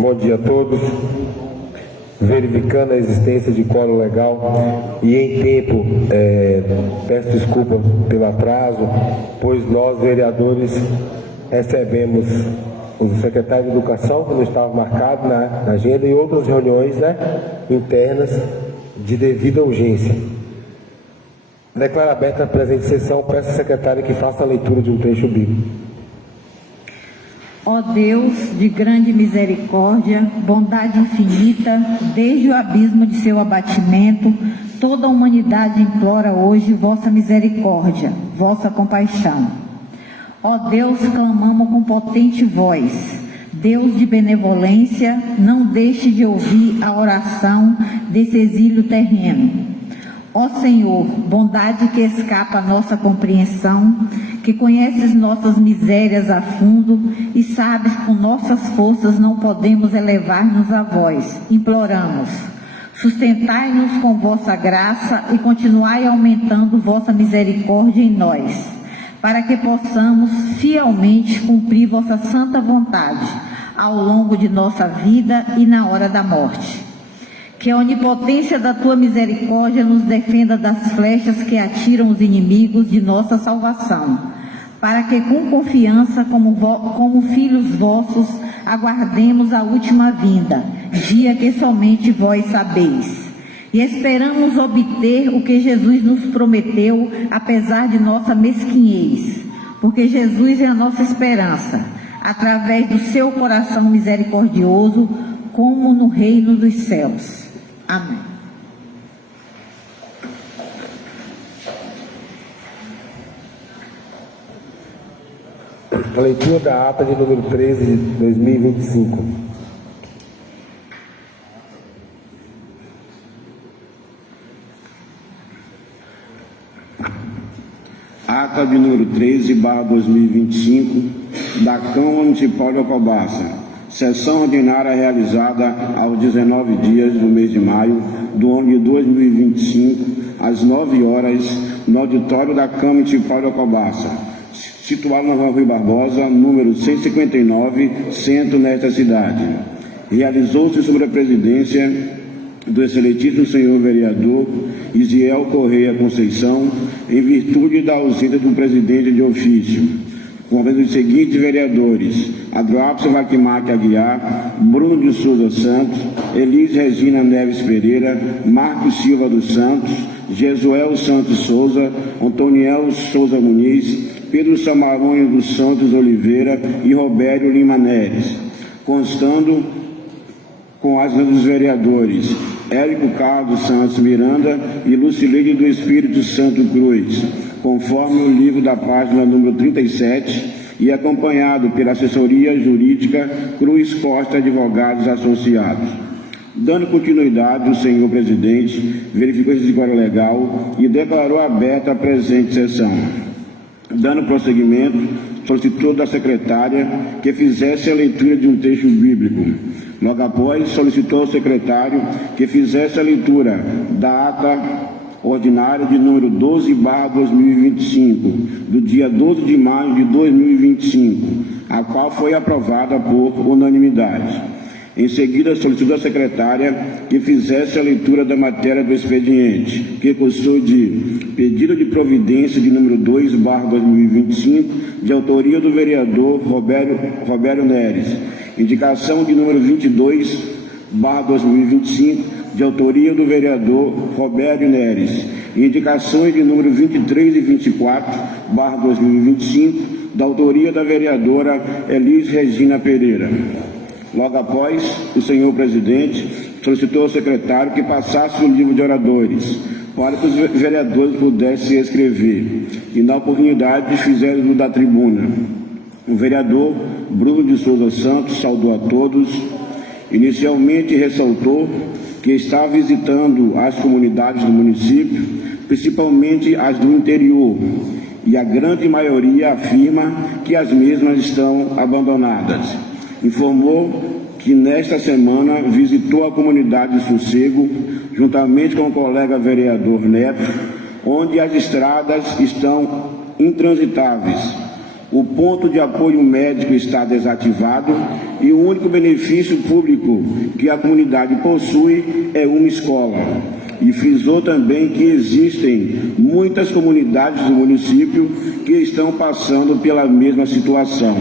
Bom dia a todos. Verificando a existência de quórum legal e em tempo, peço desculpas pelo atraso, pois nós, vereadores, recebemos o secretário de Educação, que não estava marcado na agenda, e outras reuniões internas de devida urgência. Declaro aberta a presente sessão. Peço à secretária que faça a leitura de um trecho bíblico. Ó Deus de grande misericórdia, bondade infinita, desde o abismo de seu abatimento, toda a humanidade implora hoje vossa misericórdia, vossa compaixão. Ó Deus, clamamos com potente voz. Deus de benevolência, não deixe de ouvir a oração desse exílio terreno. Ó Senhor, bondade que escapa a nossa compreensão, que conheces nossas misérias a fundo e sabes que com nossas forças não podemos elevar-nos a vós. Imploramos, sustentai-nos com vossa graça e continuai aumentando vossa misericórdia em nós, para que possamos fielmente cumprir vossa santa vontade ao longo de nossa vida e na hora da morte. Que a onipotência da tua misericórdia nos defenda das flechas que atiram os inimigos de nossa salvação, para que com confiança, como filhos vossos, aguardemos a última vinda, dia que somente vós sabeis. E esperamos obter o que Jesus nos prometeu, apesar de nossa mesquinhez, porque Jesus é a nossa esperança, através do seu coração misericordioso, como no reino dos céus. Amém. A leitura da ata de número 13 de 2025. Ata de número 13/2025 da Câmara Municipal de Alcobaça. Sessão ordinária realizada aos 19 dias do mês de maio do ano de 2025, às 9 horas, no auditório da Câmara Municipal de Alcobaça, situado na Rua Rui Barbosa, número 159, centro, nesta cidade. Realizou-se sob a presidência do excelentíssimo senhor vereador Isiel Correia Conceição, em virtude da ausência do presidente de ofício, com os seguintes vereadores: Adroapso Vaquimac Aguiar, Bruno de Souza Santos, Elis Regina Neves Pereira, Marcos Silva dos Santos, Jesuel Santos Souza, Antoniel Souza Muniz, Pedro Samarônio dos Santos Oliveira e Robério Lima Neres, constando com as dos vereadores Érico Carlos Santos Miranda e Lucilene do Espírito Santo Cruz, conforme o livro da página número 37, e acompanhado pela assessoria jurídica Cruz Costa Advogados Associados. Dando continuidade, o senhor presidente verificou esse quórum legal e declarou aberta a presente sessão. Dando prosseguimento, solicitou da secretária que fizesse a leitura de um texto bíblico. Logo após, solicitou ao secretário que fizesse a leitura da ata ordinária de número 12/2025, do dia 12 de maio de 2025, a qual foi aprovada por unanimidade. Em seguida, solicitou à secretária que fizesse a leitura da matéria do expediente, que constou de pedido de providência de número 2/2025, de autoria do vereador Robério Neres, indicação de número 22/2025, de autoria do vereador Robério Neres, e indicações de número 23 e 24/2025, da autoria da vereadora Elis Regina Pereira. Logo após, o senhor presidente solicitou ao secretário que passasse o livro de oradores, para que os vereadores pudessem se inscrever, e na oportunidade fizeram uso da tribuna. O vereador Bruno de Souza Santos saudou a todos. Inicialmente ressaltou que está visitando as comunidades do município, principalmente as do interior, e a grande maioria afirma que as mesmas estão abandonadas. Informou que nesta semana visitou a comunidade de Sossego, juntamente com o colega vereador Neto, onde as estradas estão intransitáveis. O ponto de apoio médico está desativado e o único benefício público que a comunidade possui é uma escola. E frisou também que existem muitas comunidades do município que estão passando pela mesma situação.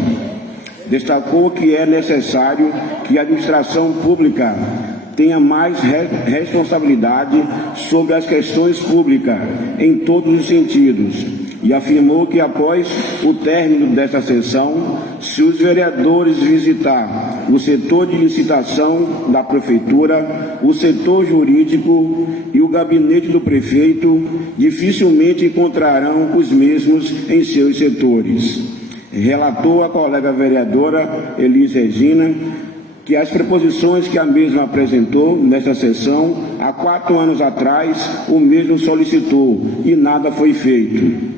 Destacou que é necessário que a administração pública tenha mais responsabilidade sobre as questões públicas em todos os sentidos, e afirmou que após o término desta sessão, se os vereadores visitar o setor de licitação da Prefeitura, o setor jurídico e o gabinete do prefeito, dificilmente encontrarão os mesmos em seus setores. Relatou a colega vereadora Elis Regina que as preposições que a mesma apresentou nesta sessão, há 4 anos atrás, o mesmo solicitou e nada foi feito.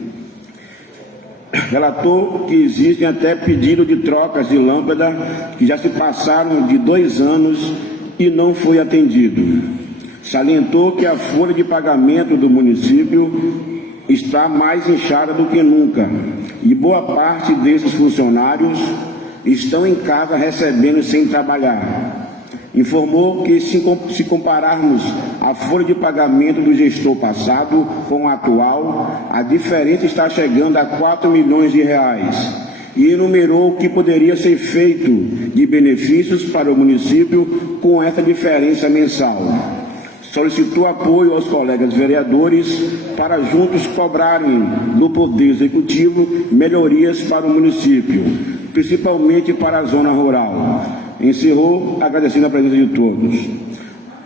Relatou que existem até pedido de trocas de lâmpada que já se passaram de 2 anos e não foi atendido. Salientou que a folha de pagamento do município está mais inchada do que nunca e boa parte desses funcionários estão em casa recebendo sem trabalhar. Informou que se compararmos a folha de pagamento do gestor passado com o atual, a diferença está chegando a 4 milhões de reais. E enumerou o que poderia ser feito de benefícios para o município com essa diferença mensal. Solicitou apoio aos colegas vereadores para juntos cobrarem do Poder Executivo melhorias para o município, principalmente para a zona rural. Encerrou agradecendo a presença de todos.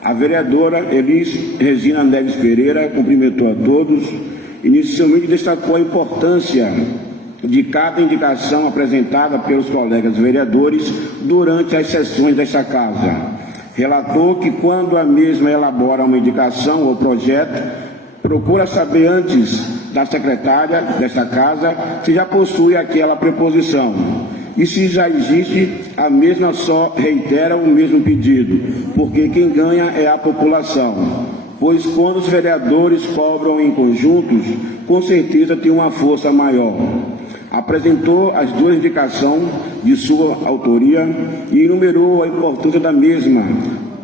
A vereadora Elis Regina Neves Pereira cumprimentou a todos. Inicialmente destacou a importância de cada indicação apresentada pelos colegas vereadores durante as sessões desta casa. Relatou que quando a mesma elabora uma indicação ou projeto, procura saber antes da secretária desta casa se já possui aquela preposição. E se já existe, a mesma só reitera o mesmo pedido, porque quem ganha é a população. Pois quando os vereadores cobram em conjuntos, com certeza tem uma força maior. Apresentou as 2 indicações de sua autoria e enumerou a importância da mesma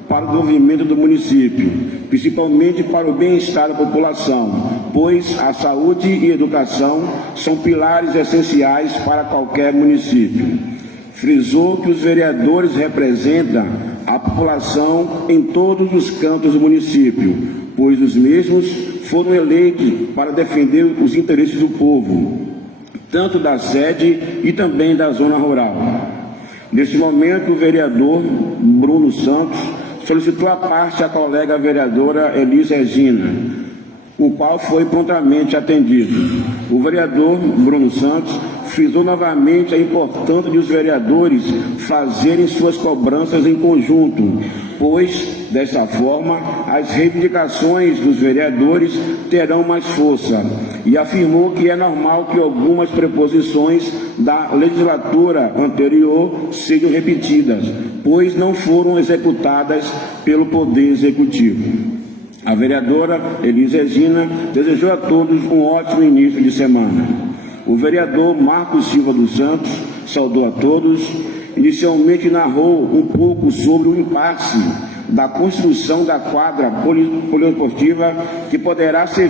para o desenvolvimento do município, principalmente para o bem-estar da população, pois a saúde e a educação são pilares essenciais para qualquer município. Frisou que os vereadores representam a população em todos os cantos do município, pois os mesmos foram eleitos para defender os interesses do povo, tanto da sede e também da zona rural. Neste momento, o vereador Bruno Santos solicitou a parte à colega vereadora Elis Regina, o qual foi prontamente atendido. O vereador Bruno Santos frisou novamente a importância de os vereadores fazerem suas cobranças em conjunto, pois, dessa forma, as reivindicações dos vereadores terão mais força, e afirmou que é normal que algumas preposições da legislatura anterior sejam repetidas, pois não foram executadas pelo Poder Executivo. A vereadora Elis Regina desejou a todos um ótimo início de semana. O vereador Marcos Silva dos Santos saudou a todos. Inicialmente narrou um pouco sobre o impasse da construção da quadra poliesportiva que poderá ser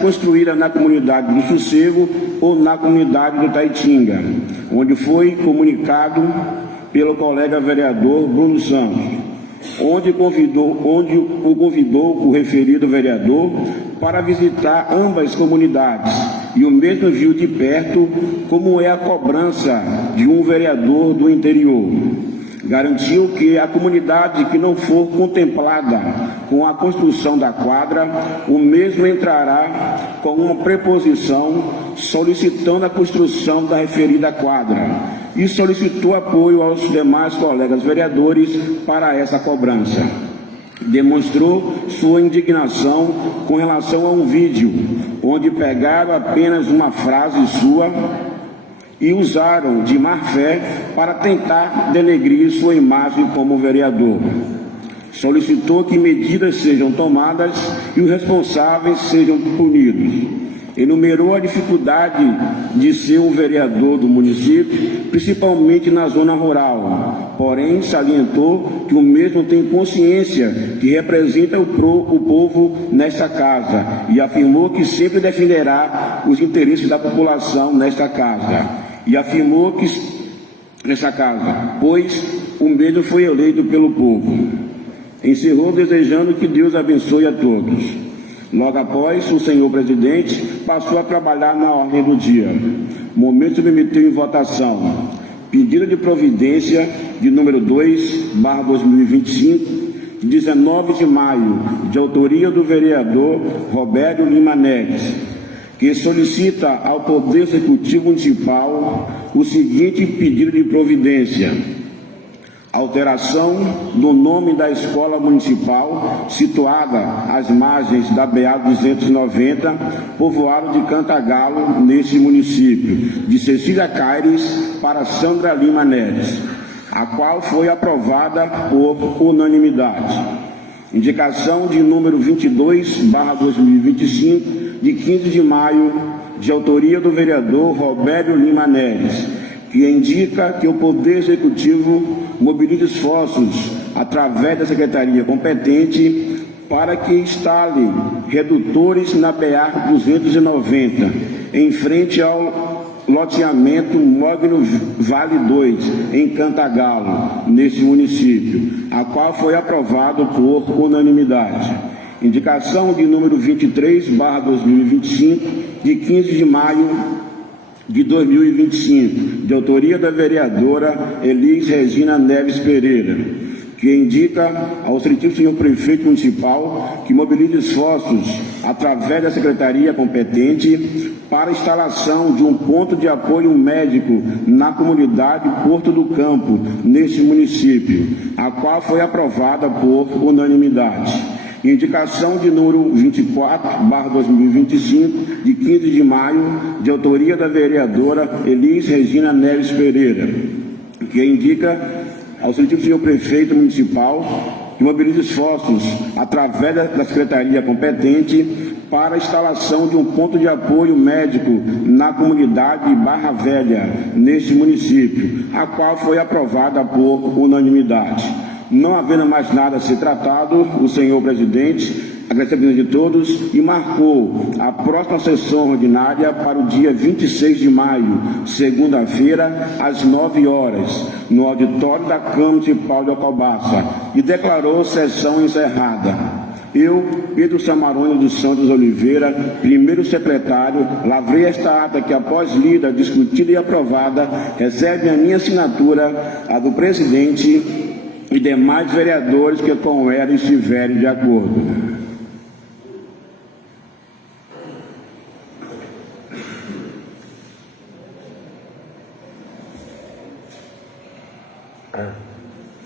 construída na comunidade do Sossego ou na comunidade do Taitinga, onde foi comunicado pelo colega vereador Bruno Santos, onde o convidou o referido vereador para visitar ambas comunidades, e o mesmo viu de perto como é a cobrança de um vereador do interior. Garantiu que a comunidade que não for contemplada com a construção da quadra, o mesmo entrará com uma preposição solicitando a construção da referida quadra, e solicitou apoio aos demais colegas vereadores para essa cobrança. Demonstrou sua indignação com relação a um vídeo onde pegaram apenas uma frase sua e usaram de má fé para tentar denegrir sua imagem como vereador. Solicitou que medidas sejam tomadas e os responsáveis sejam punidos. Enumerou a dificuldade de ser um vereador do município, principalmente na zona rural, porém salientou que o mesmo tem consciência que representa o povo nesta casa e afirmou que sempre defenderá os interesses da população nesta casa. E afirmou que nesta casa, pois o mesmo foi eleito pelo povo. Encerrou desejando que Deus abençoe a todos. Logo após, o senhor presidente passou a trabalhar na ordem do dia. Momento submeteu em votação pedido de providência de número 2/2025, de 19 de maio, de autoria do vereador Roberto Lima Neves, que solicita ao Poder Executivo Municipal o seguinte pedido de providência: alteração do nome da escola municipal situada às margens da BA-290, povoado de Cantagalo, neste município, de Cecília Caires para Sandra Lima Neves, a qual foi aprovada por unanimidade. Indicação de número 22/2025, de 15 de maio, de autoria do vereador Roberto Lima Neves, que indica que o Poder Executivo mobilize esforços através da Secretaria competente para que instale redutores na BA-290, em frente ao loteamento Mogno Vale 2, em Cantagalo, neste município, a qual foi aprovado por unanimidade. Indicação de número 23/2025, de 15 de maio de 2025, de autoria da vereadora Elis Regina Neves Pereira, que indica ao respectivo senhor prefeito municipal que mobilize esforços através da secretaria competente para a instalação de um ponto de apoio médico na comunidade Porto do Campo, neste município, a qual foi aprovada por unanimidade. Indicação de número 24/2025, de 15 de maio, de autoria da vereadora Elis Regina Neves Pereira, que indica ao respectivo senhor prefeito municipal que mobilize esforços através da secretaria competente para a instalação de um ponto de apoio médico na comunidade Barra Velha, neste município, a qual foi aprovada por unanimidade. Não havendo mais nada a ser tratado, o senhor presidente agradeceu a presença de todos e marcou a próxima sessão ordinária para o dia 26 de maio, segunda-feira, às 9 horas, no auditório da Câmara Municipal de Alcobaça, e declarou sessão encerrada. Eu, Pedro Samarone dos Santos Oliveira, primeiro secretário, lavrei esta ata que, após lida, discutida e aprovada, recebe a minha assinatura, a do presidente e demais vereadores que com ela estiverem de acordo.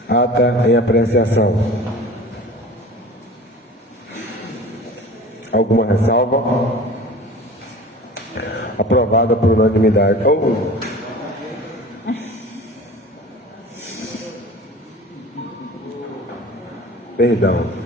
Ata em apreciação. Alguma ressalva? Aprovada por unanimidade. Perdão.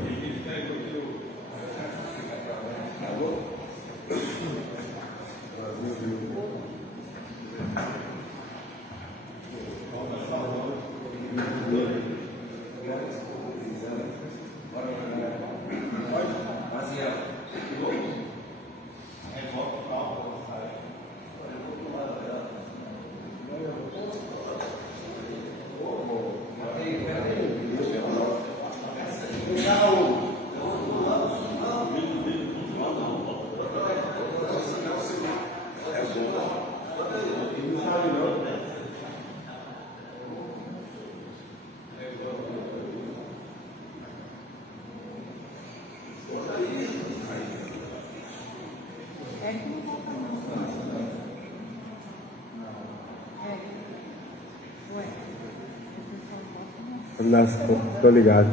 Estou ligado.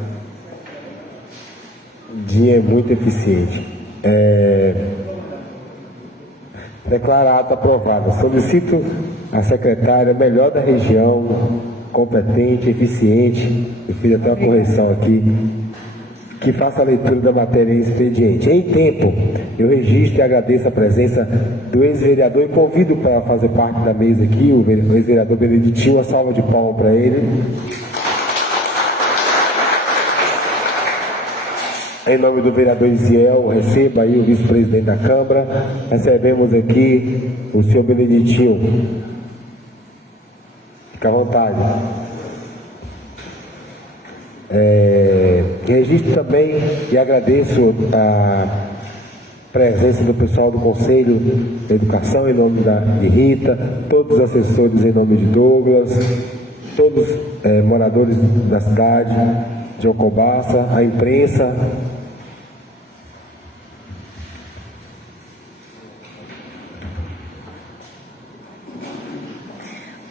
Dinho é muito eficiente. Declara a ata aprovada. Solicito a secretária melhor da região, competente, eficiente. Eu fiz até uma correção aqui. que faça a leitura da matéria em expediente. Em tempo, eu registro e agradeço a presença do ex-vereador e convido para fazer parte da mesa aqui o ex-vereador Beneditinho. Uma salva de palmas para ele. Em nome do vereador Isiel, receba aí o vice-presidente da Câmara. Recebemos aqui o senhor Beneditinho. Fica à vontade. Registro também e agradeço a presença do pessoal do Conselho de Educação em nome de Rita, todos os assessores em nome de Douglas, todos moradores da cidade de Alcobaça, a imprensa.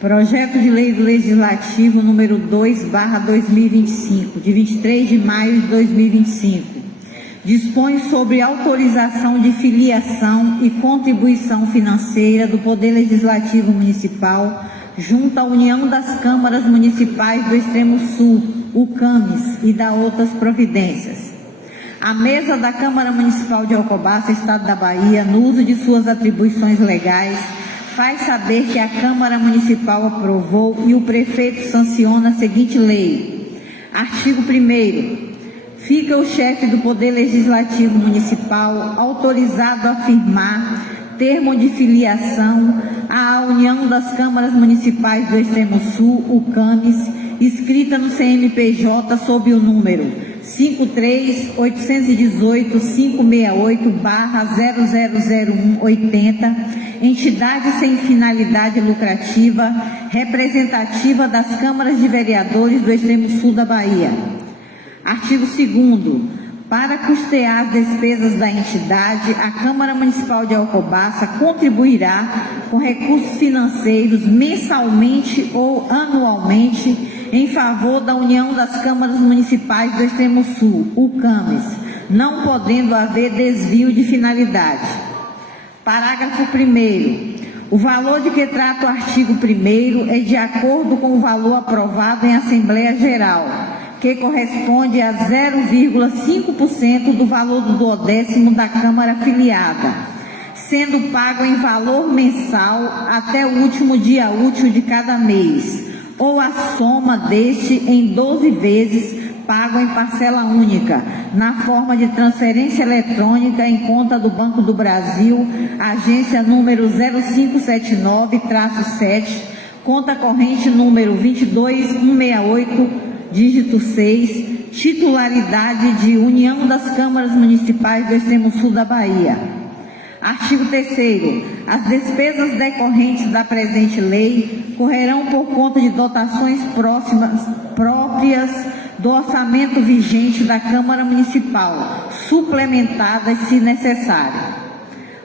Projeto de Lei do Legislativo número 2/2025, de 23 de maio de 2025, dispõe sobre autorização de filiação e contribuição financeira do Poder Legislativo Municipal junto à União das Câmaras Municipais do Extremo Sul, UCAMES, e da outras providências. A mesa da Câmara Municipal de Alcobaça, Estado da Bahia, no uso de suas atribuições legais, faz saber que a Câmara Municipal aprovou e o prefeito sanciona a seguinte lei. Artigo 1º. Fica o chefe do Poder Legislativo Municipal autorizado a firmar termo de filiação à União das Câmaras Municipais do Extremo Sul, UCAMES, inscrita no CNPJ sob o número 53-818-568/000180, entidade sem finalidade lucrativa, representativa das câmaras de vereadores do Extremo Sul da Bahia. Artigo 2º. Para custear as despesas da entidade, a Câmara Municipal de Alcobaça contribuirá com recursos financeiros mensalmente ou anualmente em favor da União das Câmaras Municipais do Extremo Sul, UCAMES, não podendo haver desvio de finalidade. Parágrafo 1º. O valor de que trata o artigo 1º é de acordo com o valor aprovado em Assembleia Geral, que corresponde a 0,5% do valor do 12º da Câmara filiada, sendo pago em valor mensal até o último dia útil de cada mês, ou a soma deste em 12 vezes, pago em parcela única, na forma de transferência eletrônica em conta do Banco do Brasil, agência número 0579-7, conta corrente número 22168, dígito 6, titularidade de União das Câmaras Municipais do Extremo Sul da Bahia. Artigo 3º. As despesas decorrentes da presente lei correrão por conta de dotações próprias do orçamento vigente da Câmara Municipal, suplementadas se necessário.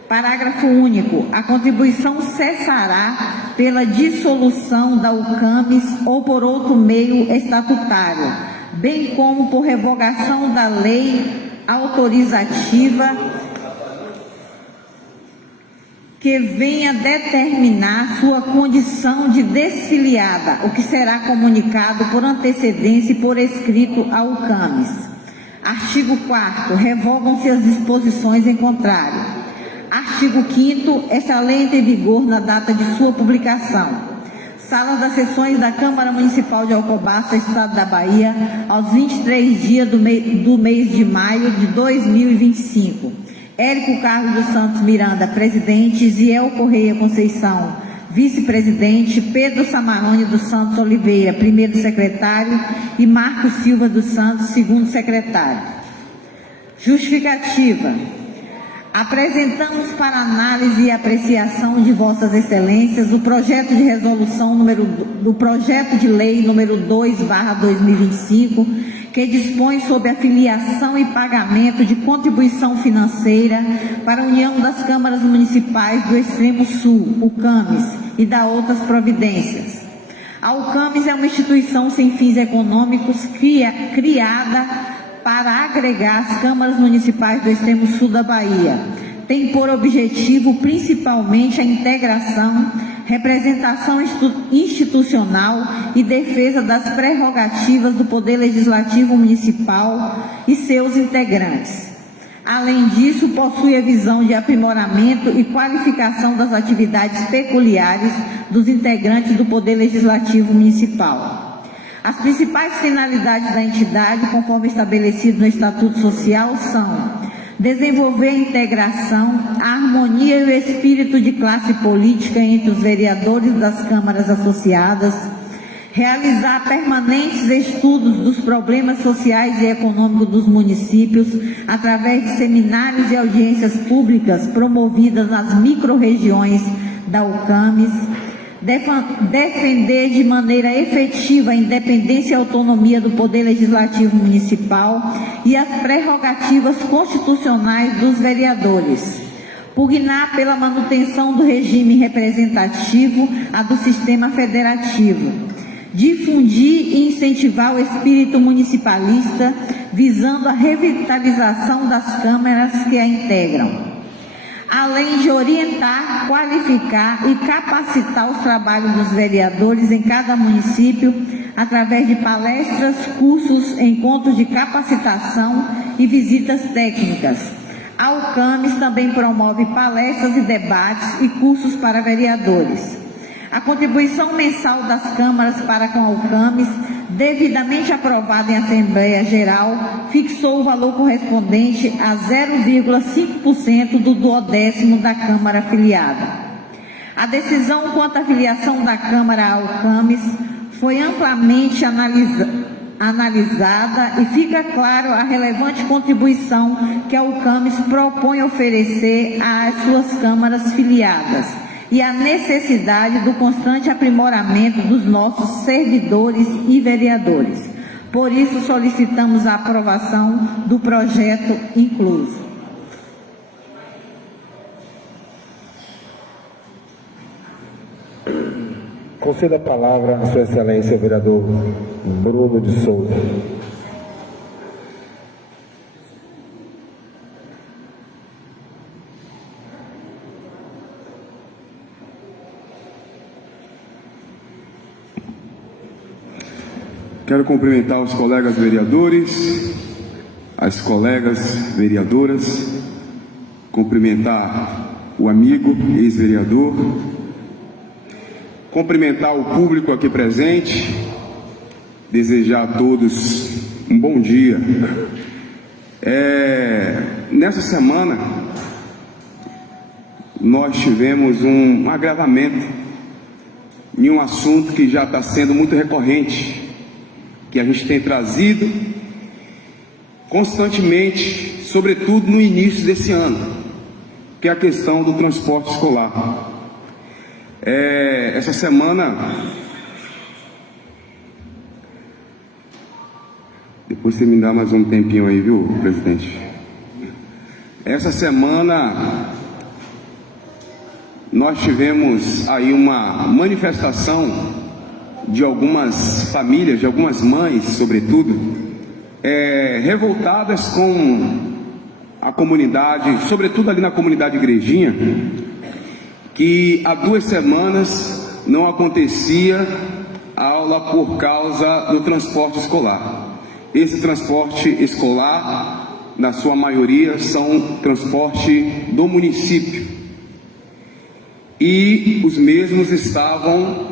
Parágrafo único. A contribuição cessará pela dissolução da UCAMES ou por outro meio estatutário, bem como por revogação da lei autorizativa que venha determinar sua condição de desfiliada, o que será comunicado por antecedência e por escrito ao UCAMES. Artigo 4º. Revogam-se as disposições em contrário. Artigo 5º. Esta lei entra em vigor na data de sua publicação. Sala das sessões da Câmara Municipal de Alcobaça, Estado da Bahia, aos 23 dias do mês de maio de 2025. Érico Carlos dos Santos Miranda, presidente. Ziel Correia Conceição, vice-presidente. Pedro Samarone dos Santos Oliveira, primeiro secretário. E Marcos Silva dos Santos, segundo secretário. Justificativa. Apresentamos para análise e apreciação de Vossas Excelências o projeto de resolução do projeto de lei número 2/2025, que dispõe sobre a filiação e pagamento de contribuição financeira para a União das Câmaras Municipais do Extremo Sul, UCAMES, e da outras providências. A UCAMES é uma instituição sem fins econômicos criada para agregar as câmaras municipais do Extremo Sul da Bahia. Tem por objetivo principalmente a integração, representação institucional e defesa das prerrogativas do Poder Legislativo Municipal e seus integrantes. Além disso, possui a visão de aprimoramento e qualificação das atividades peculiares dos integrantes do Poder Legislativo Municipal. As principais finalidades da entidade, conforme estabelecido no Estatuto Social, são: desenvolver a integração, a harmonia e o espírito de classe política entre os vereadores das câmaras associadas, realizar permanentes estudos dos problemas sociais e econômicos dos municípios, através de seminários e audiências públicas promovidas nas micro-regiões da UCAMES, defender de maneira efetiva a independência e autonomia do Poder Legislativo Municipal e as prerrogativas constitucionais dos vereadores, pugnar pela manutenção do regime representativo a do sistema federativo, difundir e incentivar o espírito municipalista, visando a revitalização das câmaras que a integram, além de orientar, qualificar e capacitar os trabalhos dos vereadores em cada município, através de palestras, cursos, encontros de capacitação e visitas técnicas. A UCAMES também promove palestras e debates e cursos para vereadores. A contribuição mensal das câmaras para com a UCAMES, devidamente aprovada em Assembleia Geral, fixou o valor correspondente a 0,5% do 1/10 da Câmara afiliada. A decisão quanto à filiação da Câmara à UCAMES foi amplamente analisada e fica claro a relevante contribuição que a UCAMES propõe oferecer às suas câmaras filiadas e a necessidade do constante aprimoramento dos nossos servidores e vereadores. Por isso, solicitamos a aprovação do projeto incluso. Concedo a palavra à Sua Excelência, vereador Bruno de Souza. Quero cumprimentar os colegas vereadores, as colegas vereadoras, cumprimentar o amigo ex-vereador, cumprimentar o público aqui presente, desejar a todos um bom dia. Nessa semana, nós tivemos um agravamento em um assunto que já está sendo muito recorrente, que a gente tem trazido constantemente, sobretudo no início desse ano, que é a questão do transporte escolar. Essa semana, depois você me dá mais um tempinho aí, viu, presidente? Essa semana nós tivemos aí uma manifestação de algumas famílias, de algumas mães, sobretudo, revoltadas com a comunidade, sobretudo ali na comunidade Igrejinha, que há 2 semanas não acontecia aula por causa do transporte escolar. Esse transporte escolar, na sua maioria, são transporte do município. E os mesmos estavam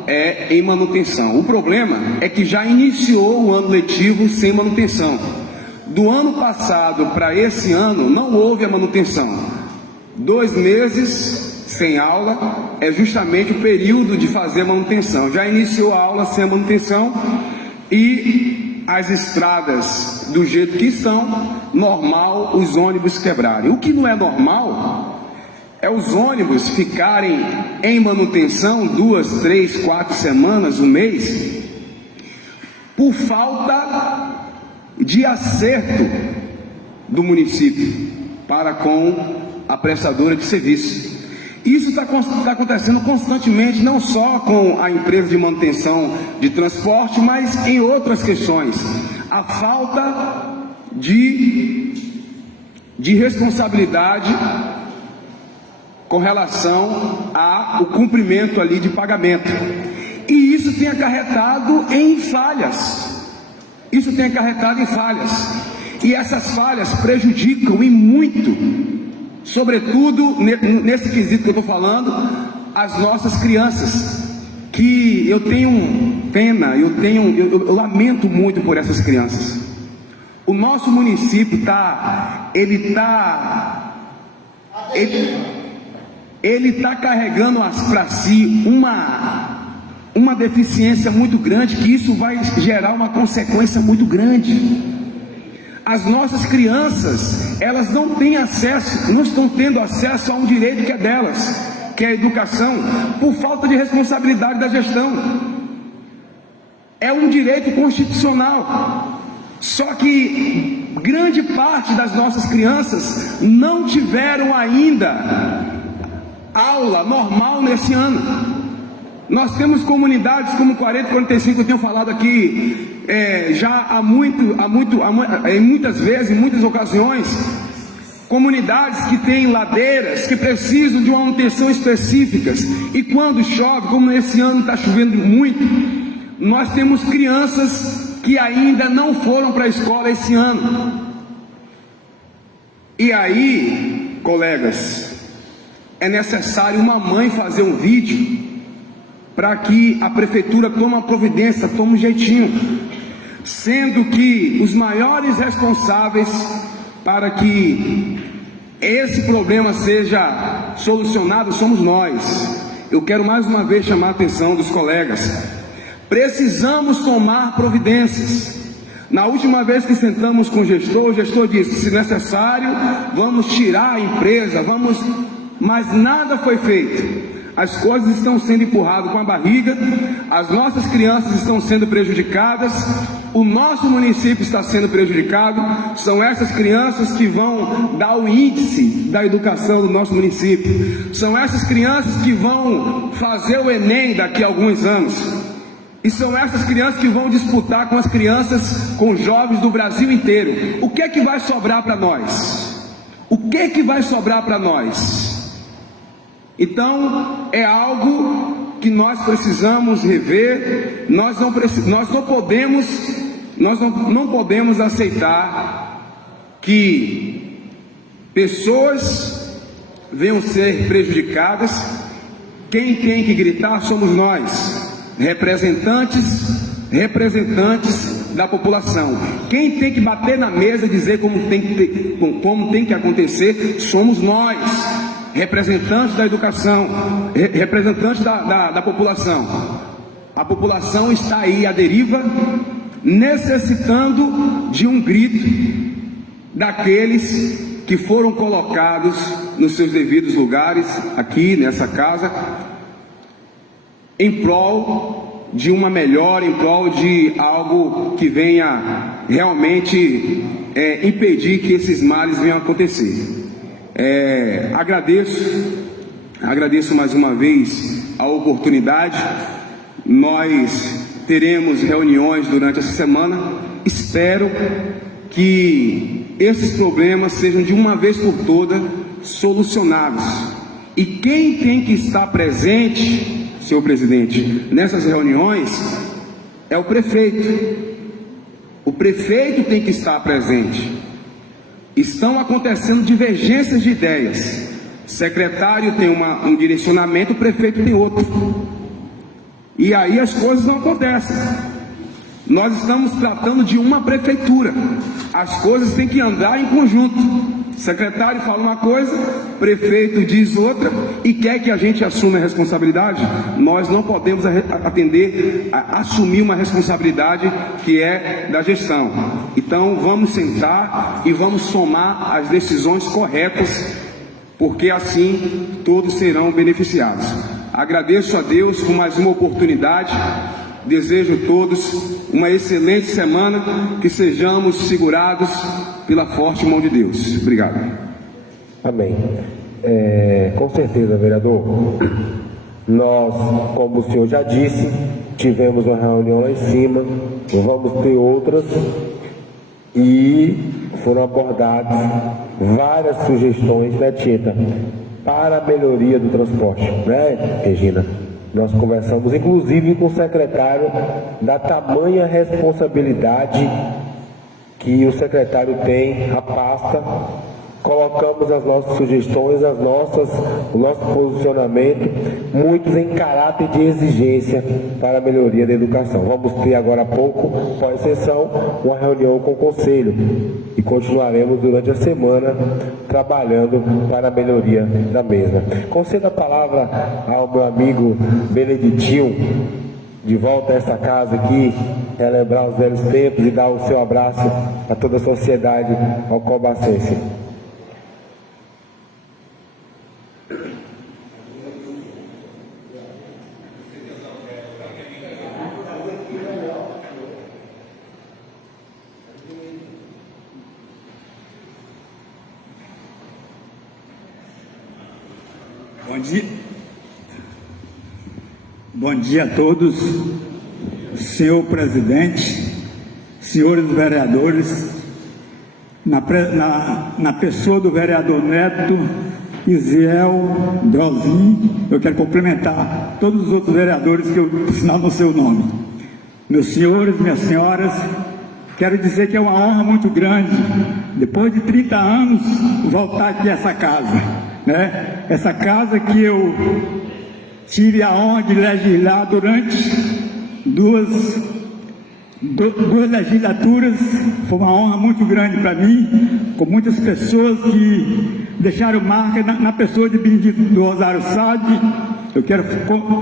em manutenção. O problema é que já iniciou o ano letivo sem manutenção. Do ano passado para esse ano não houve a manutenção. 2 meses sem aula é justamente o período de fazer manutenção. Já iniciou a aula sem manutenção e as estradas do jeito que estão, normal os ônibus quebrarem. O que não é normal é os ônibus ficarem em manutenção 2, 3, 4 semanas, um mês, por falta de acerto do município para com a prestadora de serviço. Isso está acontecendo constantemente, não só com a empresa de manutenção de transporte, mas em outras questões. A falta de responsabilidade com relação ao cumprimento ali de pagamento. E isso tem acarretado em falhas. Isso tem acarretado em falhas. E essas falhas prejudicam e muito, sobretudo nesse quesito que eu estou falando, as nossas crianças. Que eu tenho pena, eu lamento muito por essas crianças. O nosso município ele está carregando para si uma deficiência muito grande, que isso vai gerar uma consequência muito grande. As nossas crianças, elas não estão tendo acesso a um direito que é delas, que é a educação, por falta de responsabilidade da gestão. É um direito constitucional. Só que grande parte das nossas crianças não tiveram ainda aula normal nesse ano. Nós temos comunidades como 40 e 45, que eu tenho falado aqui muitas vezes, em muitas ocasiões, comunidades que têm ladeiras, que precisam de uma manutenção específica, e quando chove, como esse ano está chovendo muito, nós temos crianças que ainda não foram para a escola esse ano. E aí, colegas, é necessário uma mãe fazer um vídeo para que a prefeitura tome uma providência, tome um jeitinho, sendo que os maiores responsáveis para que esse problema seja solucionado somos nós. Eu quero mais uma vez chamar a atenção dos colegas. Precisamos tomar providências. Na última vez que sentamos com o gestor disse: se necessário, vamos tirar a empresa, mas nada foi feito. As coisas estão sendo empurradas com a barriga, as nossas crianças estão sendo prejudicadas, o nosso município está sendo prejudicado. São essas crianças que vão dar o índice da educação do nosso município. São essas crianças que vão fazer o Enem daqui a alguns anos. E são essas crianças que vão disputar com as crianças, com os jovens do Brasil inteiro. O que é que vai sobrar para nós? O que é que vai sobrar para nós? Então, é algo que nós precisamos rever. Nós não podemos aceitar que pessoas venham ser prejudicadas. Quem tem que gritar somos nós, representantes da população. Quem tem que bater na mesa e dizer como tem que acontecer somos nós, representantes da educação, representantes da população. A população está aí à deriva, necessitando de um grito daqueles que foram colocados nos seus devidos lugares, aqui nessa casa, em prol de uma melhora, em prol de algo que venha realmente impedir que esses males venham a acontecer. Agradeço mais uma vez a oportunidade. Nós teremos reuniões durante essa semana. Espero que esses problemas sejam de uma vez por todas solucionados. E quem tem que estar presente, senhor presidente, nessas reuniões é o prefeito. O prefeito tem que estar presente. Estão acontecendo divergências de ideias. O secretário tem um direcionamento, o prefeito tem outro. E aí as coisas não acontecem. Nós estamos tratando de uma prefeitura. As coisas têm que andar em conjunto. O secretário fala uma coisa, o prefeito diz outra, e quer que a gente assuma a responsabilidade. Nós não podemos assumir uma responsabilidade que é da gestão. Então vamos sentar e vamos tomar as decisões corretas, porque assim todos serão beneficiados. Agradeço a Deus por mais uma oportunidade. Desejo a todos uma excelente semana, que sejamos segurados pela forte mão de Deus. Obrigado. Amém. Com certeza, vereador. Nós, como o senhor já disse, tivemos uma reunião lá em cima, vamos ter outras, e foram abordadas várias sugestões, né, Tita, para a melhoria do transporte, né, Regina? Nós conversamos, inclusive, com o secretário da tamanha responsabilidade que o secretário tem, a pasta. Colocamos as nossas sugestões, o nosso posicionamento, muitos em caráter de exigência para a melhoria da educação. Vamos ter agora há pouco, pós-sessão, uma reunião com o Conselho e continuaremos durante a semana trabalhando para a melhoria da mesma. Concedo a palavra ao meu amigo Beneditinho, de volta a esta casa aqui, relembrar os velhos tempos e dar o seu abraço a toda a sociedade alcobacense. Bom dia a todos, senhor presidente, senhores vereadores, na pessoa do vereador Neto, Isiel, Drozinho, eu quero cumprimentar todos os outros vereadores que eu sinal no seu nome. Meus senhores, minhas senhoras, quero dizer que é uma honra muito grande, depois de 30 anos, voltar aqui a essa casa, né? Essa casa que eu tive a honra de legislar durante duas legislaturas. Foi uma honra muito grande para mim, com muitas pessoas que deixaram marca na pessoa de Benedito do Rosário Sade. Eu quero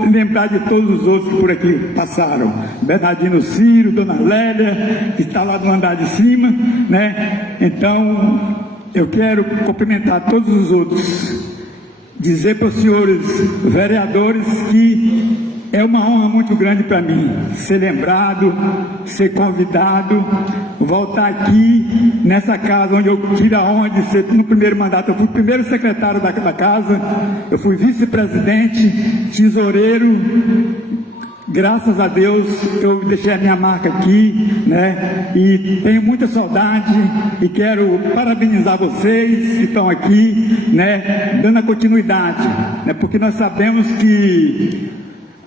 lembrar de todos os outros que por aqui passaram. Bernardino Ciro, Dona Lélia, que está lá no andar de cima, né? Então, eu quero cumprimentar todos os outros, dizer para os senhores vereadores que é uma honra muito grande para mim ser lembrado, ser convidado, voltar aqui nessa casa onde eu tive a honra de ser, no primeiro mandato, eu fui o primeiro secretário da casa, eu fui vice-presidente, tesoureiro. Graças a Deus eu deixei a minha marca aqui, né? E tenho muita saudade e quero parabenizar vocês que estão aqui, né? Dando a continuidade, né? Porque nós sabemos que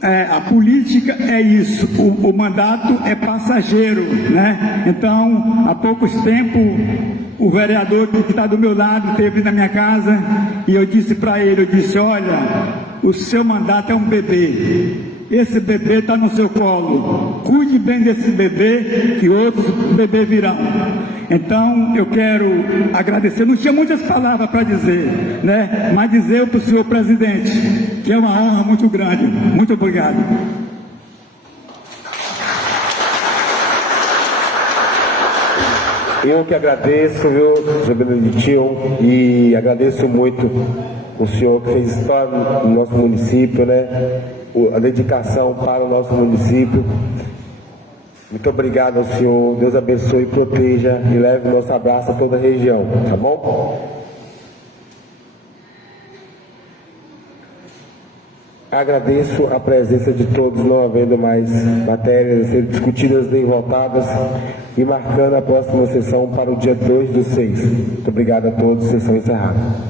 a política é isso, o mandato é passageiro, né? Então, há poucos tempos, o vereador que está do meu lado esteve na minha casa e eu disse para ele, olha, o seu mandato é um bebê. Esse bebê está no seu colo, cuide bem desse bebê, que outros bebês virão. Então, eu quero agradecer, não tinha muitas palavras para dizer, né? Mas dizer para o senhor presidente, que é uma honra muito grande. Muito obrigado. Eu que agradeço, viu, José Beneditinho, e agradeço muito o senhor que fez história no nosso município, né? A dedicação para o nosso município. Muito obrigado ao senhor, Deus abençoe, proteja e leve o nosso abraço a toda a região, tá bom? Agradeço a presença de todos, não havendo mais matérias a serem discutidas nem votadas, e marcando a próxima sessão para o dia 2/6. Muito obrigado a todos, sessão encerrada.